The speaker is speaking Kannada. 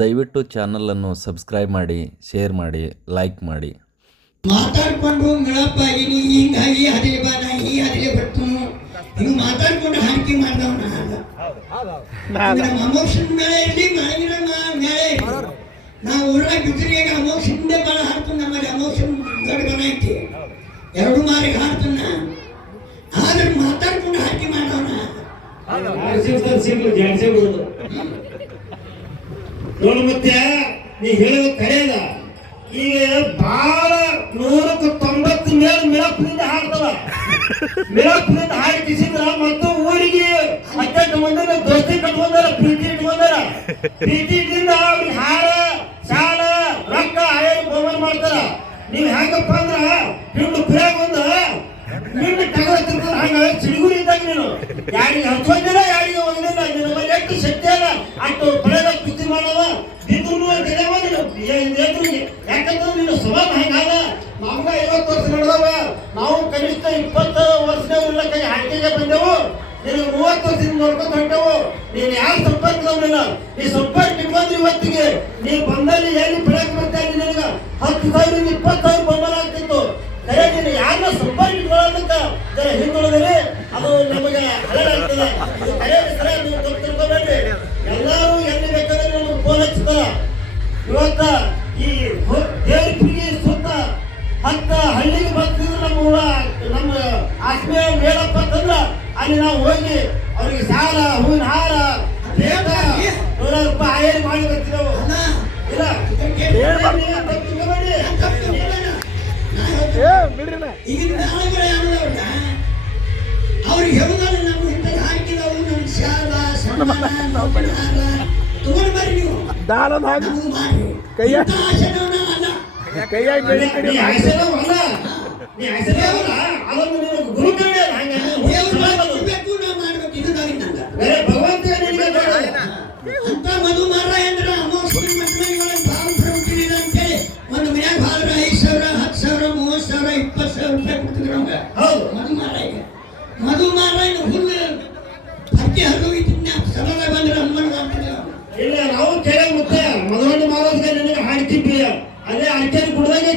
ದಯವಿಟ್ಟು ಚಾನಲನ್ನು ಸಬ್ಸ್ಕ್ರೈಬ್ ಮಾಡಿ, ಶೇರ್ ಮಾಡಿ, ಲೈಕ್ ಮಾಡಿ. ಮಾತಾಡ್ಕೊಂಡು ಮಿಳಪ್ಪಾಗಿ ನೀ ಹಿಂಗಾಗಿ ಅದಿಲಿ ಬಾ ನಾ ಈ ಅದಿಲಿ ಬರ್ತು ಹಿಂಗೆ ಮಾತಾಡ್ಕೊಂಡು ಹಾಕಿ ಮಾಡ್ದವನ ನಮ್ಮ ಅಮೋಕ್ಷನ್ ಮೇಲೆ ಇರಲಿ ಮಳಗಿನ ಮೇಲೆ ನಾವು ಊರಾಗ ಬಿದ್ದರೆ ಈಗ ಅಮೋಕ್ಷನ್ದೇ ಭಾಳ ಹಾಡ್ತು ನಮ್ಮಲ್ಲಿ ಅಮೋಕ್ಷನ್ ದೊಡ್ಡ ಬನ ಐತಿ ಎರಡು ಮಾರಿಗೆ ಹಾಡ್ತನ್ನ ಆದ್ರೆ ಮಾತಾಡ್ಕೊಂಡು ಹಾಕಿ ಮಾಡ್ದವನ ನೋಡು ಮತ್ತೆ ನೀ ಹೇಳೋದು ಕರೆಯದ ಈಗ ಬಹಳ 190 ಮೇಲೆ ಮಿಳಪ್ಪಿನಿಂದ ಹಾಡ್ತವ ಮಿಳಪ್ಪಿನಿಂದ ಹಾಡಿ ಕಿಸಿದ್ರ ಮತ್ತು ಊರಿಗೆ 18 ಮಂದಿ ದೋಸ್ತಿ ಕಟ್ಕೊಂಡಾರ ಪ್ರೀತಿ ಇಟ್ಕೊಂಡಾರ ಪ್ರೀತಿ ಇಟ್ಟಿಂದ ಅವ್ರಿಗೆ ಹಾರ ಶಾಲ ರೊಕ್ಕ ಆಯರ್ ಬಹುಮಾನ ಮಾಡ್ತಾರ. ನೀವ್ ಹೆಂಗಪ್ಪ ಅಂದ್ರ ಹಿಂಡು ಕುರಿಯಾಗ ಒಂದು ನಿನ್ನ ತಗೋತಿರ್ತಾರ ಹಂಗ ಸಿಡಿಗುರಿ ಇದ್ದಾಗ ನೀನು ಯಾರಿಗೆ ಹಚ್ಕೊಂಡಿಲ್ಲ ಯಾರಿಗೆ ಒಂದಿಲ್ಲ ನಿನ್ನ ಮೇಲೆ ಎಷ್ಟು ಶಕ್ತಿ ಅಲ್ಲ ಅಷ್ಟು ಪಡೆದ ಪ್ರೀತಿ ಮಾಡವ ಬಿದ್ದು ಯಾಕಂದ್ರೆ ನಿನ್ನ ಸ್ವಭಾವ ಹಂಗಾದ. ನಮ್ಗ 50 ವರ್ಷ ನಡೆದವ ನಾವು ಕನಿಷ್ಠ 20 ವರ್ಷದ ಕೈ ಹಾಕಿಗೆ ಬಂದೆವು. ನೀನು 30 ವರ್ಷದಿಂದ ನೋಡ್ಕೊಂಡು ಹೊಂಟೆವು. ನೀನು ಯಾರು ಸಂಪರ್ಕದವನಿಲ್ಲ ನೀ ಸಂಪರ್ಕ ಇಟ್ಕೊಂಡ್ರಿ ಇವತ್ತಿಗೆ ನೀ ಬಂದಲ್ಲಿ ಎಲ್ಲಿ ಬೆಳಕ್ ಬರ್ತಾ ಇದ್ದೀನಿ ನನಗ 10,000 20,000 ಬೆಂಬಲ ಆಗ್ತಿತ್ತು. ಕರೆ ನೀನು ಯಾರನ್ನ ಸಂಪರ್ಕ ಇಟ್ಕೊಳ್ಳೋದಕ್ಕ ಜರ ಹಿಂದುಳಿದರೆ ಅದು ನಮಗೆ ಹರಡಾಗ್ತದೆ. ಇದು ಕರೆ ಸರ ನೀವು ತಪ್ಪು ತಿಳ್ಕೊಬೇಡ್ರಿ. ಎಲ್ಲರೂ ಎಲ್ಲಿ ಬೇಕಾದ್ರೆ ನಮಗೆ ಫೋನ್ ಹಚ್ತಾರ. ಇವತ್ತ ಈ ದೇವರಿಗೆ ಸುತ್ತ 10 ಹಳ್ಳಿಗೆ ಬರ್ತಿದ್ರು ನಮ್ಮ ಆತ್ಮೀಯ ಮೇಳಪ್ಪ ಅಂತಂದ್ರ ಅಲ್ಲಿ ನಾವು ಹೋಗಿ ಅವ್ರಿಗೆ ಸಾಲ ಹೂವಿನ ಹಾರ ಬೇಗ 100 ರೂಪಾಯಿ ಆಯರ್ ಮಾಡಿ ಬರ್ತಿದ್ದೆವು. ಇಲ್ಲ ಅವ್ರಿಗೆ ಹೇಳುದಲ್ಲ ನಾವು ಇಂಥದ್ದು ಹಾಕಿದವು ನಮ್ಮ ಶಾಲ ತಗೊಂಡು ಬರ್ರಿ ನೀವು ದಾಳದ ಹಾಕಿ ಕೈಯಾಗಿ ಅಲ್ಲ ಕೈಯಾಗಿ ಬೆಳಿ ಕಡೆ ಅಂತ ಮಧು ಮಾರಾಯಂದ್ರ ಅಮೋಘ ಅಂತೇಳಿ ಒಂದು ಮನ್ಯಾಗ ಹಾಲ್ರ 5,000 10,000 30,000 20,000 ರೂಪಾಯಿ ಕೊಡ್ತಿದ್ರು ಅವಂಗ. ಮಧು ಮಾರಾಯ ಮಧು ಮಾರಾಯನ ಹುಲ್ಲು ಹಕ್ಕಿ ಹರಿದೋಗಿದ್ದ ಸರಳ ಬಂದ್ರೆ ಹನುಮನ್ ಇಲ್ಲ ನಾವು ಕೇಳ ಮತ್ತೆ ಮಧುವಣ್ಣ ಮಾರೋದ್ಗೆ ನನಗೆ ಹಾಡ್ತಿದ್ವಿ ಅದೇ ಅಡಿಕೆ ಕುಡ್ದಂಗೆ